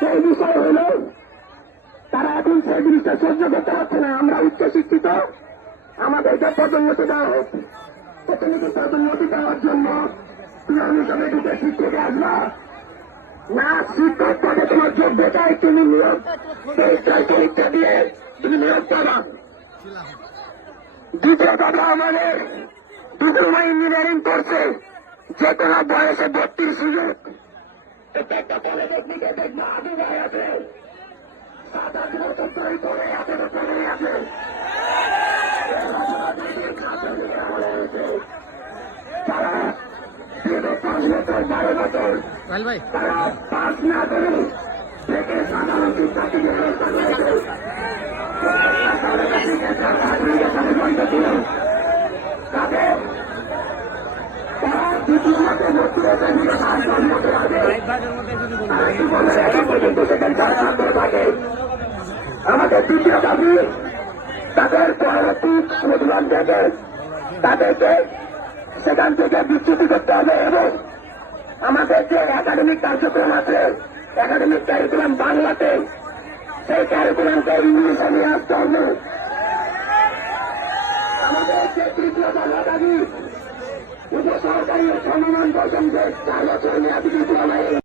সেই বিষয় হল তারা এখন সেই জিনিসটা সহ্য করতে পারছে না। আমরা উচ্চ শিক্ষিত, আমাদেরকে পদোন্নতি দেওয়া হোক। পদোন্নতি দেওয়ার জন্য তুমি কমিটিতে শিক্ষক আসবা না, শিক্ষক পদে তোমার যোগ্যতায় তুমি নিয়োগ পরীক্ষা দিয়ে তুমি নিয়োগ পাবা। দ্বিতীয় কথা, আমাদের ডিপ্লোমা ইঞ্জিনিয়ারিং করছে যে কোনো বয়সে 32 সুযোগ। একটা পলিটেকনিকে দেখবো আগে ভাই আছে 7-8 বছর ধরে করে আছে, আছে তারা 5 বছর 12 বছর তারা পাস না করে থেকে সাধারণ শিক্ষার্থী ব্যবস্থা করেছে। তাদের তারা ডিপ্লোমাতে ভর্তি হয়েছে 5 বছর আগে পর্যন্ত সেখানে ছাত্র থাকে। আমাদের দ্বিতীয় দাবি, তাদের পরবর্তী প্রতিবাদ থেকে তাদেরকে সেখান থেকে বিচ্যুতি করতে হবে এবং আমাদের যে একাডেমিক কার্যক্রম আছে, একাডেমিক ক্যারিকুলাম বাংলাতে, সেই ক্যারিকুলামকে ইংলিশে নিয়ে আসতে হবে। আমাদের যে তৃতীয় বাংলা দাবি, উপসরকারি সমমান বসন যে 4 বছর মেয়াদী ডিপ্লোমা